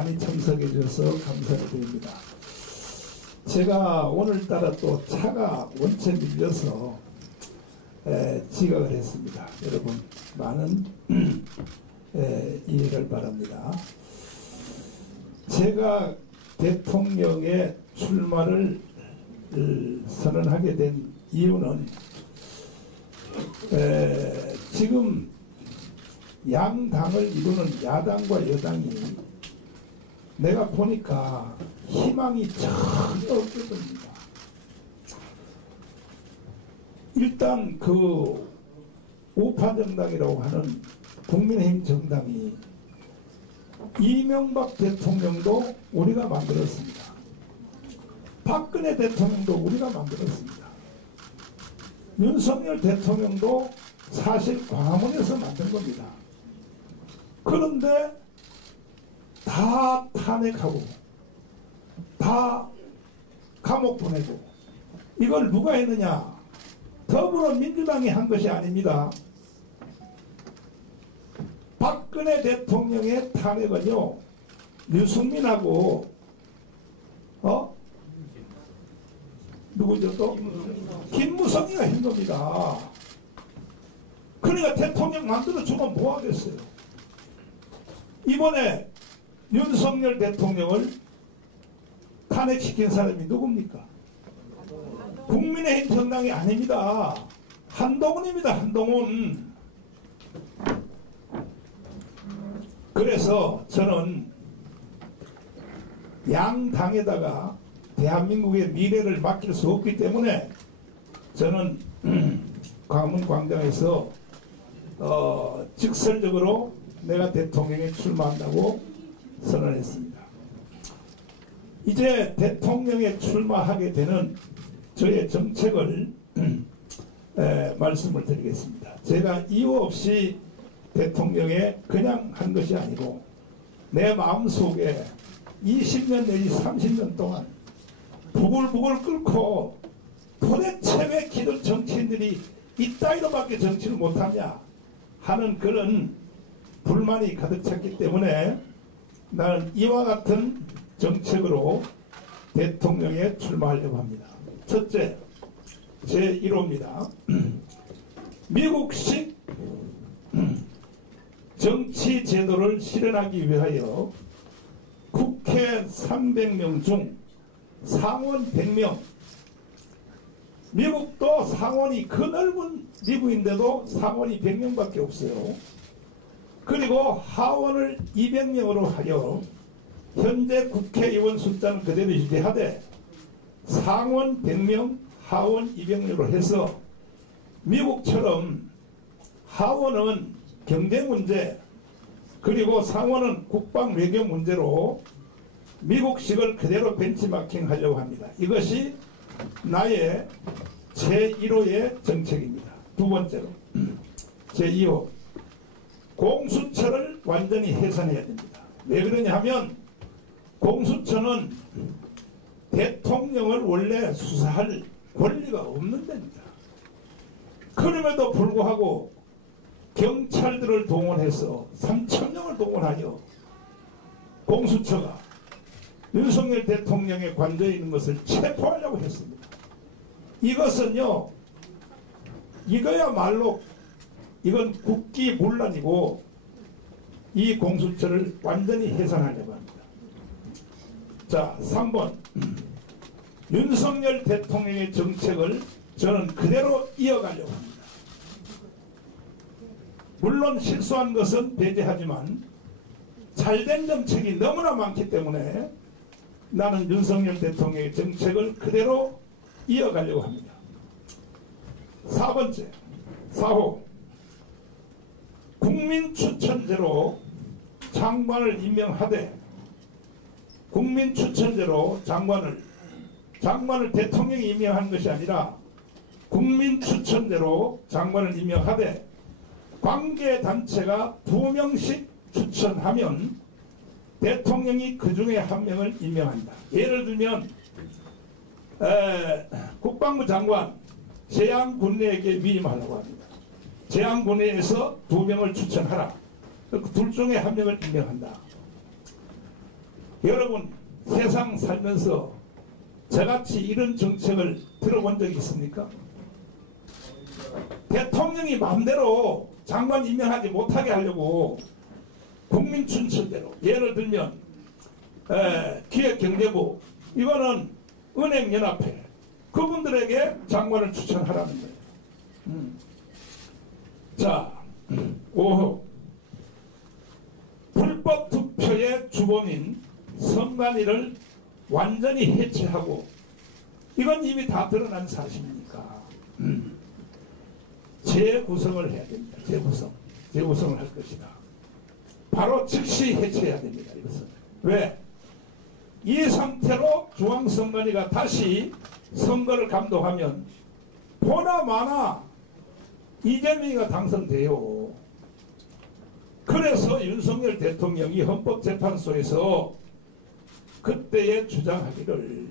많이 참석해 주셔서 감사를 드립니다. 제가 오늘따라 또 차가 원체 밀려서 지각을 했습니다. 여러분 많은 이해를 바랍니다. 제가 대통령의 출마를 선언하게 된 이유는 지금 양당을 이루는 야당과 여당이 내가 보니까 희망이 전혀 없게 됩니다. 일단 그 우파 정당이라고 하는 국민의힘 정당이 이명박 대통령도 우리가 만들었습니다. 박근혜 대통령도 우리가 만들었습니다. 윤석열 대통령도 사실 광화문에서 만든 겁니다. 그런데 다 탄핵하고 다 감옥 보내고 이걸 누가 했느냐? 더불어민주당이 한 것이 아닙니다. 박근혜 대통령의 탄핵은요, 유승민하고 누구죠 또? 김무성이가 한 겁니다. 그러니까 대통령 만들어주면 뭐 하겠어요? 이번에 윤석열 대통령을 탄핵시킨 사람이 누굽니까? 국민의힘 정당이 아닙니다. 한동훈입니다. 한동훈. 그래서 저는 양당에다가 대한민국의 미래를 맡길 수 없기 때문에 저는 광화문 광장에서 직설적으로 내가 대통령에 출마한다고 선언했습니다. 이제 대통령에 출마하게 되는 저의 정책을 말씀을 드리겠습니다. 제가 이유 없이 대통령에 그냥 한 것이 아니고 내 마음속에 20년 내지 30년 동안 부글부글 끓고 도대체 왜 기존 정치인들이 이따위로밖에 정치를 못하냐 하는 그런 불만이 가득 찼기 때문에 나는 이와 같은 정책으로 대통령에 출마하려고 합니다. 첫째, 제1호입니다. 미국식 정치 제도를 실현하기 위하여 국회 300명 중 상원 100명, 미국도 상원이 그 넓은 미국인데도 상원이 100명밖에 없어요. 그리고 하원을 200명으로 하여 현재 국회의원 숫자는 그대로 유지하되 상원 100명, 하원 200명으로 해서 미국처럼 하원은 경제 문제 그리고 상원은 국방 외교 문제로 미국식을 그대로 벤치마킹 하려고 합니다. 이것이 나의 제1호의 정책입니다. 두 번째로 제2호 공수처를 완전히 해산해야 됩니다. 왜 그러냐 하면 공수처는 대통령을 원래 수사할 권리가 없는 데입니다. 그럼에도 불구하고 경찰들을 동원해서 3,000명을 동원하여 공수처가 윤석열 대통령의 관저에 있는 것을 체포하려고 했습니다. 이것은요, 이거야말로 이건 국기문란이고 이 공수처를 완전히 해산하려고 합니다. 자, 3번 윤석열 대통령의 정책을 저는 그대로 이어가려고 합니다. 물론 실수한 것은 배제하지만 잘된 정책이 너무나 많기 때문에 나는 윤석열 대통령의 정책을 그대로 이어가려고 합니다. 4번째, 4호 국민추천제로 장관을 임명하되 국민추천제로 장관을 대통령이 임명한 것이 아니라 국민추천제로 장관을 임명하되 관계단체가 2명씩 추천하면 대통령이 그 중에 한 명을 임명한다. 예를 들면 국방부 장관 재향군내에게 위임하려고 합니다. 재향군내에서 2명을 추천하라. 둘 중에 한 명을 임명한다. 여러분 세상 살면서 저같이 이런 정책을 들어본 적이 있습니까? 대통령이 마음대로 장관 임명하지 못하게 하려고 국민 춘천대로, 예를 들면 기획경제부, 이거는 은행연합회, 그분들에게 장관을 추천하라는 거예요. 자, 5호 불법 투표의 주범인 선관위를 완전히 해체하고, 이건 이미 다 드러난 사실이니까 재구성을 해야 됩니다. 재구성을 할 것이다. 바로 즉시 해체해야 됩니다. 이것은 왜? 이 상태로 중앙선관위가 다시 선거를 감독하면 보나마나 이재명이가 당선돼요. 그래서 윤석열 대통령이 헌법재판소에서 그때에 주장하기를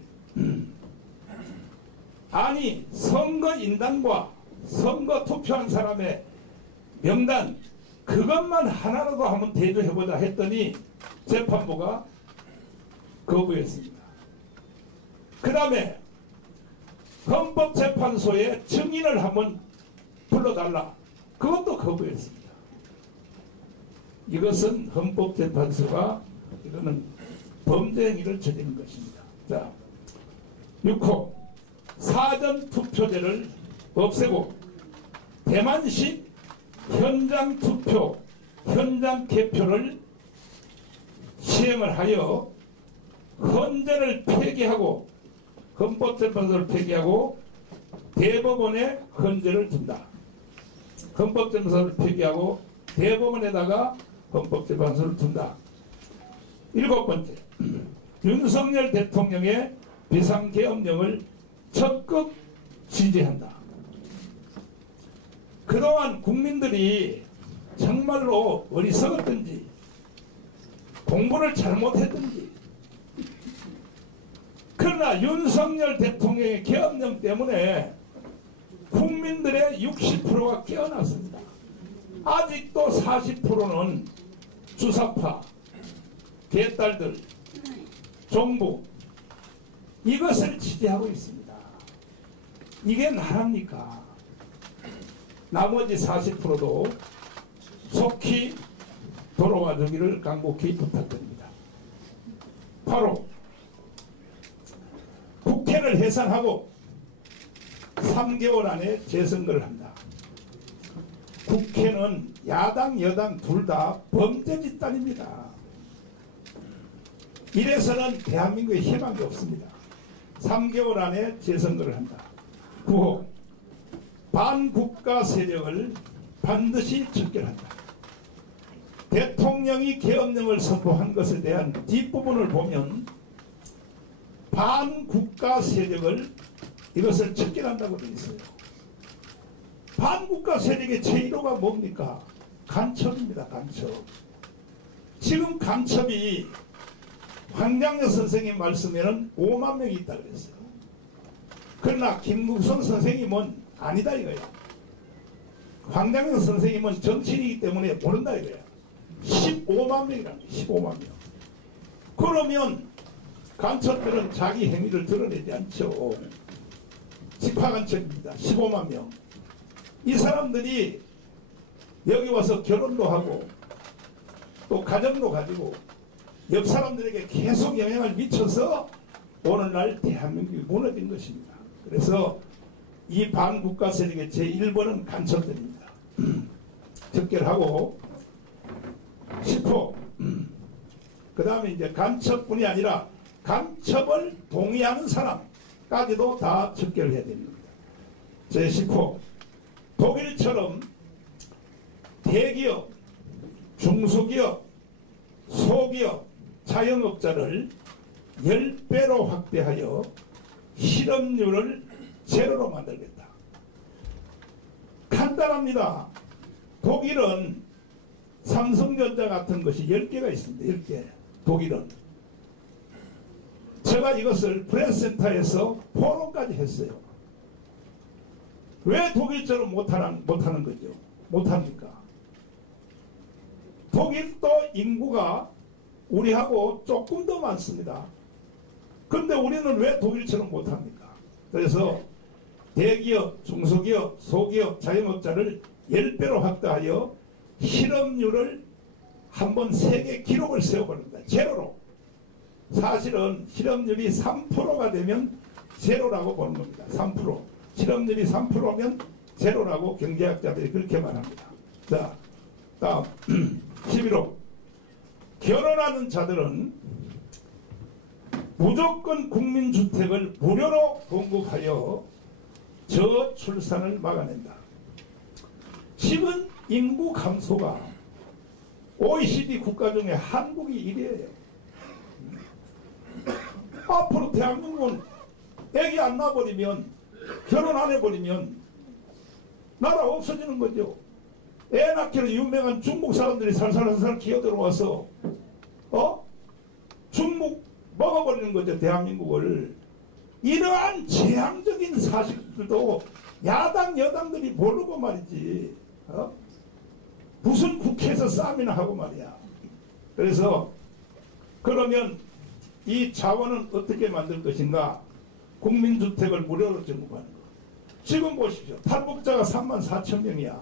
아니 선거인단과 선거 투표한 사람의 명단 그것만 하나라도 한번 대조해보자 했더니 재판부가 거부했습니다. 그 다음에 헌법재판소에 증인을 한번 불러달라, 그것도 거부했습니다. 이것은 헌법재판소가 이거는 범죄 행위를 저지른 것입니다. 자, 6호 사전투표제를 없애고 대만식 현장 투표, 현장 개표를 시행을 하여 헌재를 폐기하고, 헌법재판소를 폐기하고 대법원에 헌재를 둔다. 헌법재판소를 폐기하고 대법원에다가 헌법재판소를 둔다. 7번째, 윤석열 대통령의 비상계엄령을 적극 지지한다. 그동안 국민들이 정말로 어리석었든지 공부를 잘못했든지, 그러나 윤석열 대통령의 계엄령 때문에 국민들의 60%가 깨어났습니다. 아직도 40%는 주사파, 개딸들, 종북, 이것을 지지하고 있습니다. 이게 나랍니까? 나머지 40%도 속히 돌아와 주기를 간곡히 부탁드립니다. 바로 국회를 해산하고 3개월 안에 재선거를 한다. 국회는 야당 여당 둘 다 범죄 집단입니다. 이래서는 대한민국에 희망이 없습니다. 3개월 안에 재선거를 한다. 9호 반국가 세력을 반드시 척결한다. 대통령이 계엄령을 선포한 것에 대한 뒷부분을 보면 반국가 세력을 이것을 척결한다고 되어 있어요. 반국가 세력의 제1호가 뭡니까? 간첩입니다. 간첩. 지금 간첩이 황장려 선생님 말씀에는 5만 명이 있다 그랬어요. 그러나 김국선 선생님은 아니다 이거야. 황장려 선생님은 정치인이기 때문에 모른다 이거야. 15만 명이랍니다. 15만 명. 그러면 간첩들은 자기 행위를 드러내지 않죠. 직파간첩입니다. 15만 명. 이 사람들이 여기 와서 결혼도 하고 또 가정도 가지고 옆 사람들에게 계속 영향을 미쳐서 오늘날 대한민국이 무너진 것입니다. 그래서 이 반국가 세력의 제1번은 간첩들입니다. 적결하고 10호 그 다음에 이제 간첩뿐이 아니라 간첩을 동의하는 사람까지도 다 적결해야 됩니다. 제10호 독일처럼 대기업, 중소기업, 소기업, 자영업자를 10배로 확대하여 실업률을 제로로 만들겠다. 간단합니다. 독일은 삼성전자 같은 것이 10개가 있습니다. 10개. 독일은. 제가 이것을 프레스센터에서 포럼까지 했어요. 왜 독일처럼 못하는 거죠? 못합니까? 독일도 인구가 우리하고 조금 더 많습니다. 근데 우리는 왜 독일처럼 못합니까? 그래서 대기업, 중소기업, 소기업, 자영업자를 10배로 확대하여 실업률을 한번 세계 기록을 세워버립니다. 제로로. 사실은 실업률이 3%가 되면 제로라고 보는 겁니다. 3%. 실업률이 3%면 제로라고 경제학자들이 그렇게 말합니다. 자, 다음 11호. 결혼하는 자들은 무조건 국민주택을 무료로 공급하여 저출산을 막아낸다. 지금 인구 감소가 OECD 국가 중에 한국이 1위예요. 앞으로 대한민국은 애기 안 낳아버리면, 결혼 안 해버리면 나라 없어지는 거죠. 애 낳기로 유명한 중국 사람들이 살살살살 기어들어와서 중국 먹어버리는 거죠. 대한민국을. 이러한 재앙적인 사실들도 야당 여당들이 모르고 말이지. 무슨 국회에서 싸움이나 하고 말이야. 그래서 그러면 이 자원은 어떻게 만들 것인가? 국민주택을 무료로 전국하는 거. 지금 보십시오. 탈북자가 34,000명이야.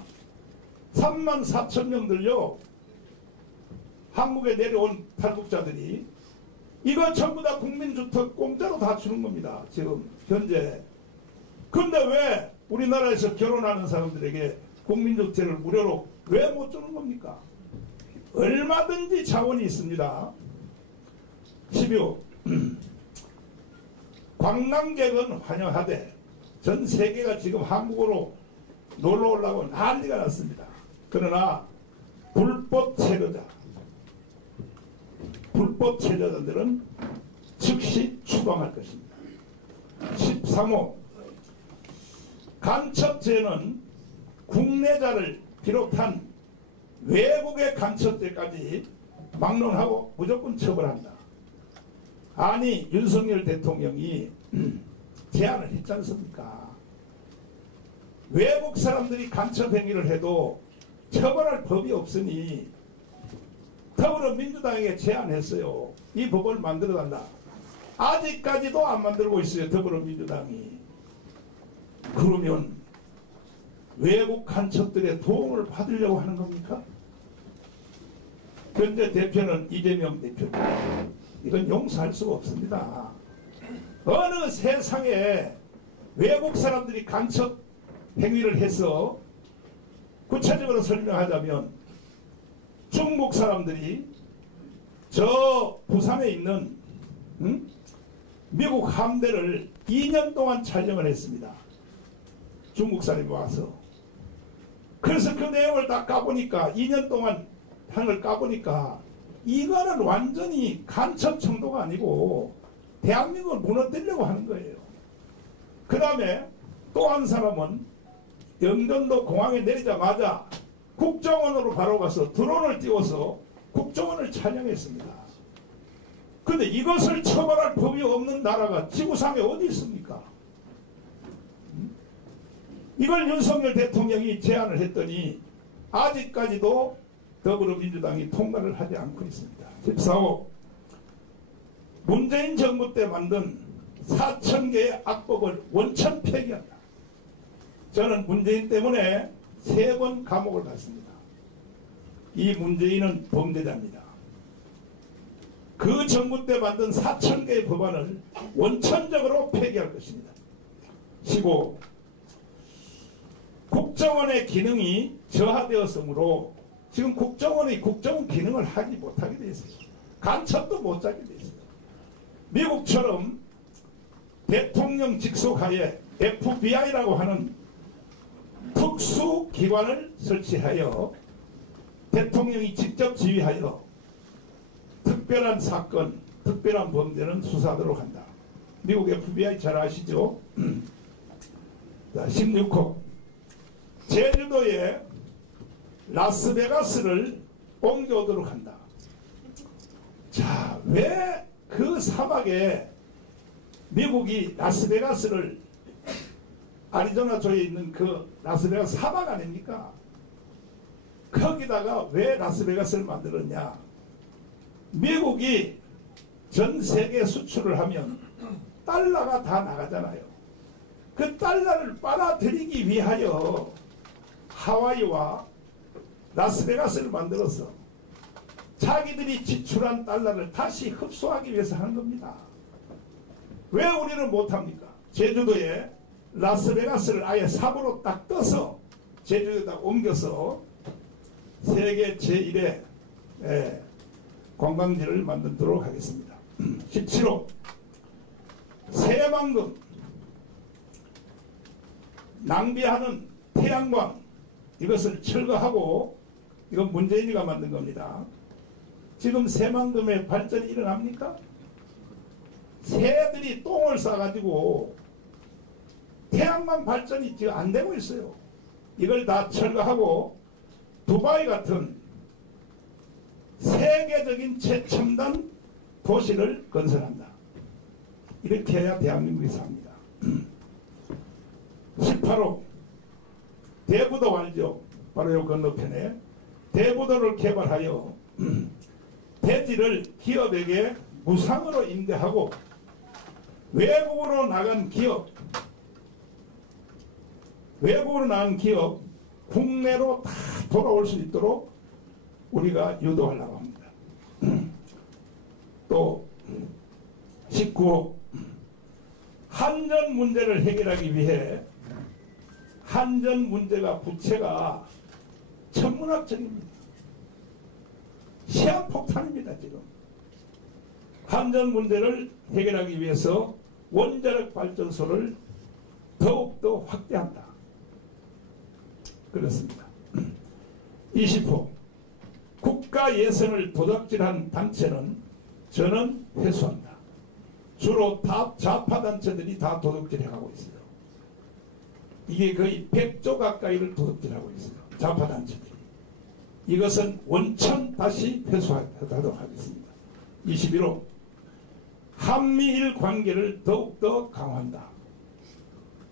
34,000명들요. 한국에 내려온 탈북자들이 이거 전부 다 국민주택 공짜로 다 주는 겁니다. 지금 현재. 근데 왜 우리나라에서 결혼하는 사람들에게 국민주택을 무료로 왜 못 주는 겁니까? 얼마든지 자원이 있습니다. 12호. 관광객은 환영하되 전 세계가 지금 한국으로 놀러 오려고 난리가 났습니다. 그러나 불법 체류자들은 즉시 추방할 것입니다. 13호. 간첩죄는 국내자를 비롯한 외국의 간첩죄까지 막론하고 무조건 처벌한다. 아니 윤석열 대통령이 제안을 했지 않습니까? 외국 사람들이 간첩 행위를 해도 처벌할 법이 없으니 더불어민주당에게 제안했어요. 이 법을 만들어달라. 아직까지도 안 만들고 있어요. 더불어민주당이. 그러면 외국 간첩들의 도움을 받으려고 하는 겁니까? 현재 대표는 이재명 대표입니다. 이건 용서할 수가 없습니다. 어느 세상에 외국 사람들이 간첩 행위를 해서 구체적으로 설명하자면 중국 사람들이 저 부산에 있는 미국 함대를 2년 동안 촬영을 했습니다. 중국 사람이 와서. 그래서 그 내용을 다 까보니까 2년 동안 한을 까보니까 이거는 완전히 간첩 정도가 아니고 대한민국을 무너뜨리려고 하는 거예요. 그 다음에 또 한 사람은 영전도 공항에 내리자마자 국정원으로 바로 가서 드론을 띄워서 국정원을 촬영했습니다. 근데 이것을 처벌할 법이 없는 나라가 지구상에 어디 있습니까? 이걸 윤석열 대통령이 제안을 했더니 아직까지도 더불어민주당이 통과를 하지 않고 있습니다. 14호. 문재인 정부 때 만든 4,000개의 악법을 원천 폐기한다. 저는 문재인 때문에 3번 감옥을 갔습니다. 이 문재인은 범죄자입니다. 그 정부 때 만든 4,000개의 법안을 원천적으로 폐기할 것입니다. 15. 국정원의 기능이 저하되었으므로 지금 국정원이 국정원 기능을 하지 못하게 되어 있어요. 간첩도 못 잡게 되어 있어요. 미국처럼 대통령 직속하에 FBI라고 하는 특수기관을 설치하여 대통령이 직접 지휘하여 특별한 사건, 특별한 범죄는 수사하도록 한다. 미국 FBI 잘 아시죠? 자, 16호. 제주도에 라스베가스를 옮겨오도록 한다. 자, 왜 그 사막에 미국이 라스베가스를 아리조나주에 있는 그 라스베가스 사막 아닙니까? 거기다가 왜 라스베가스를 만들었냐? 미국이 전 세계 수출을 하면 달러가 다 나가잖아요. 그 달러를 빨아들이기 위하여 하와이와 라스베가스를 만들어서 자기들이 지출한 달러를 다시 흡수하기 위해서 하는 겁니다. 왜 우리는 못합니까? 제주도에 라스베가스를 아예 삽으로 딱 떠서 제주도에다 옮겨서 세계 제1의 관광지를 만들도록 하겠습니다. 17호 새만금 낭비하는 태양광 이것을 철거하고 이건 문재인이가 만든 겁니다. 지금 새만금의 발전이 일어납니까? 새들이 똥을 싸가지고 태양광 발전이 지금 안 되고 있어요. 이걸 다 철거하고 두바이 같은 세계적인 최첨단 도시를 건설한다. 이렇게 해야 대한민국이 삽니다. 18호 대부도 알죠? 바로 요 건너편에 대부도를 개발하여 대지를 기업에게 무상으로 임대하고 외국으로 나간 기업 국내로 다 돌아올 수 있도록 우리가 유도하려고 합니다. 또 19호 한전 문제를 해결하기 위해 한전 문제가 부채가 천문학적입니다. 시한폭탄입니다. 지금 한전 문제를 해결하기 위해서 원자력 발전소를 더욱더 확대한다. 그렇습니다. 20호 국가 예산을 도둑질한 단체는 저는 회수한다. 주로 좌파 단체들이 다 도둑질해가고 있어요. 이게 거의 100조 가까이를 도둑질하고 있어요. 좌파 단체들이. 이것은 원천 다시 회수하도록 하겠습니다. 21호 한미일 관계를 더욱더 강화한다.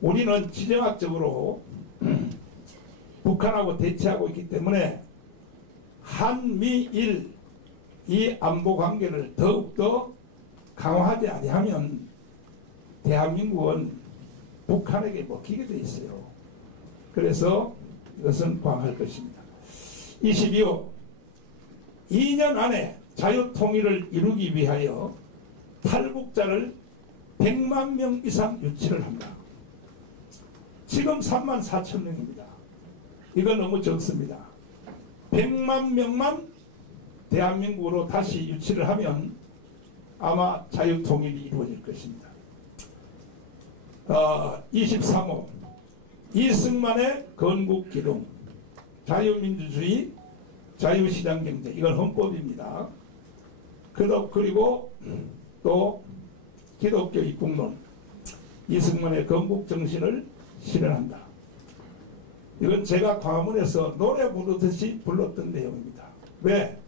우리는 지정학적으로 북한하고 대치하고 있기 때문에 한미일 이 안보 관계를 더욱더 강화하지 아니하면 대한민국은 북한에게 먹히게 돼 있어요. 그래서 이것은 강화할 것입니다. 22호 2년 안에 자유통일을 이루기 위하여 탈북자를 100만 명 이상 유치를 한다. 지금 3만 4천 명입니다. 이건 너무 적습니다. 100만 명만 대한민국으로 다시 유치를 하면 아마 자유통일이 이루어질 것입니다. 23호 이승만의 건국기동 자유민주주의 자유시장경제 이건 헌법입니다. 그리고 또 기독교 입국론 이승만의 건국정신을 실현한다. 이건 제가 광화문에서 노래 부르듯이 불렀던 내용입니다. 왜?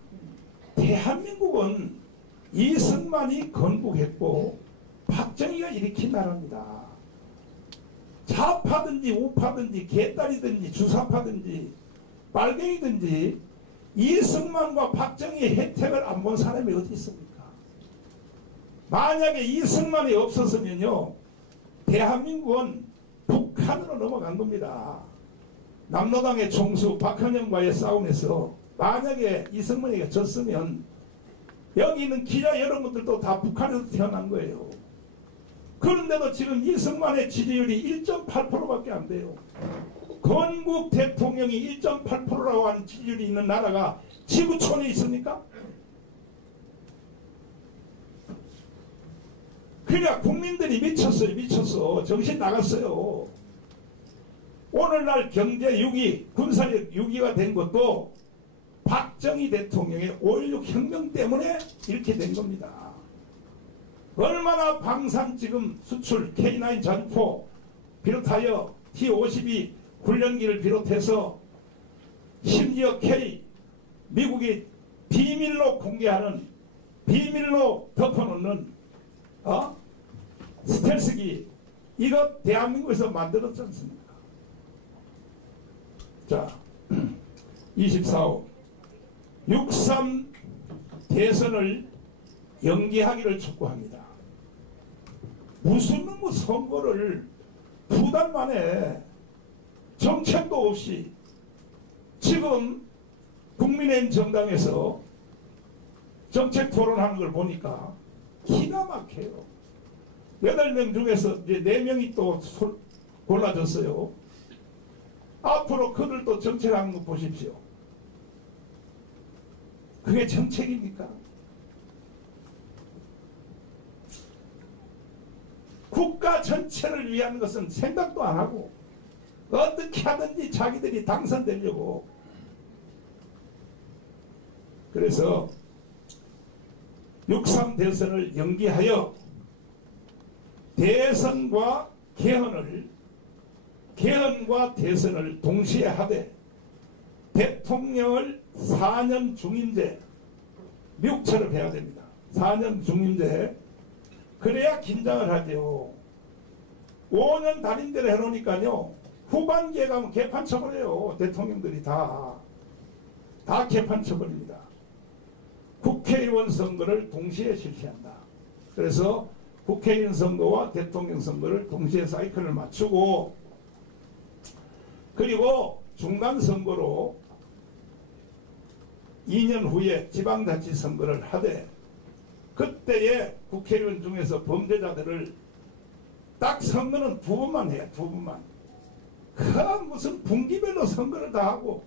대한민국은 이승만이 건국했고 박정희가 일으킨 나라입니다. 좌파든지 우파든지 개딸이든지 주사파든지 빨갱이든지 이승만과 박정희의 혜택을 안 본 사람이 어디 있습니까? 만약에 이승만이 없었으면요 대한민국은 북한으로 넘어간 겁니다. 남로당의 총수 박헌영과의 싸움에서 만약에 이승만이가 졌으면 여기 있는 기자 여러분들도 다 북한에서 태어난 거예요. 그런데도 지금 이승만의 지지율이 1.8%밖에 안 돼요. 건국 대통령이 1.8%라고 하는 지지율이 있는 나라가 지구촌에 있습니까? 그러니까 국민들이 미쳤어요. 미쳤어. 정신 나갔어요. 오늘날 경제 6위, 군사력 6위가 된 것도 박정희 대통령의 5.16 혁명 때문에 이렇게 된 겁니다. 얼마나 방산 지금 수출 K9 자주포 비롯하여 T-52 훈련기를 비롯해서 심지어 K 미국이 비밀로 공개하는 비밀로 덮어놓는 스텔스기 이거 대한민국에서 만들었지 않습니까? 자 24호 6.3 대선을 연기하기를 촉구합니다. 무슨 선거를 2달 만에 정책도 없이 지금 국민의힘 정당에서 정책 토론하는 걸 보니까 기가 막혀요. 8명 중에서 이제 4명이 또 골라졌어요. 앞으로 그들도 정책하는 거 보십시오. 그게 정책입니까? 국가 전체를 위한 것은 생각도 안 하고 어떻게 하든지 자기들이 당선되려고. 그래서 6.3 대선을 연기하여 대선과 개헌과 대선을 동시에 하되 대통령을 4년 중임제, 미국처럼 해야 됩니다. 4년 중임제. 그래야 긴장을 하죠. 5년 단임대로 해놓으니까요, 후반기에 가면 개판 쳐버려요. 대통령들이 다 개판 쳐버립니다. 국회의원 선거를 동시에 실시한다. 그래서 국회의원 선거와 대통령 선거를 동시에 사이클을 맞추고, 그리고 중간 선거로 2년 후에 지방자치 선거를 하되, 그때에 국회의원 중에서 범죄자들을 딱 선거는 2번만 해요. 2번만. 그 무슨 분기별로 선거를 다 하고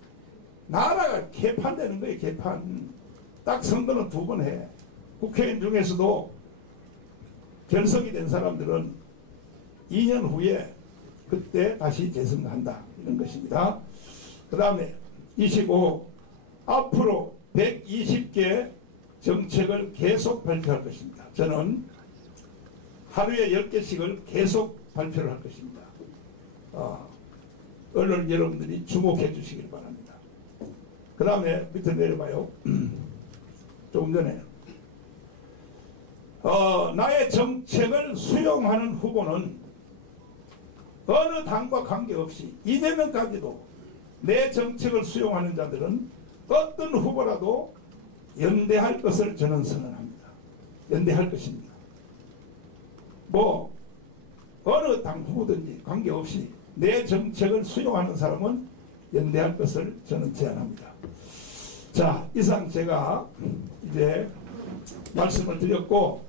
나라가 개판되는 거예요. 개판. 딱 선거는 2번 해. 국회의원 중에서도 결석이 된 사람들은 2년 후에 그때 다시 재선한다. 이런 것입니다. 그 다음에 25. 앞으로 120개 정책을 계속 발표할 것입니다. 저는 하루에 10개씩을 계속 발표를 할 것입니다. 언론 여러분들이 주목해 주시길 바랍니다. 그 다음에 밑에 내려봐요. 조금 전에 나의 정책을 수용하는 후보는 어느 당과 관계없이 이재명까지도 내 정책을 수용하는 자들은 어떤 후보라도 연대할 것을 저는 선언합니다. 연대할 것입니다. 뭐 어느 당 후보든지 관계없이 내 정책을 수용하는 사람은 연대할 것을 저는 제안합니다. 자, 이상 제가 이제 말씀을 드렸고,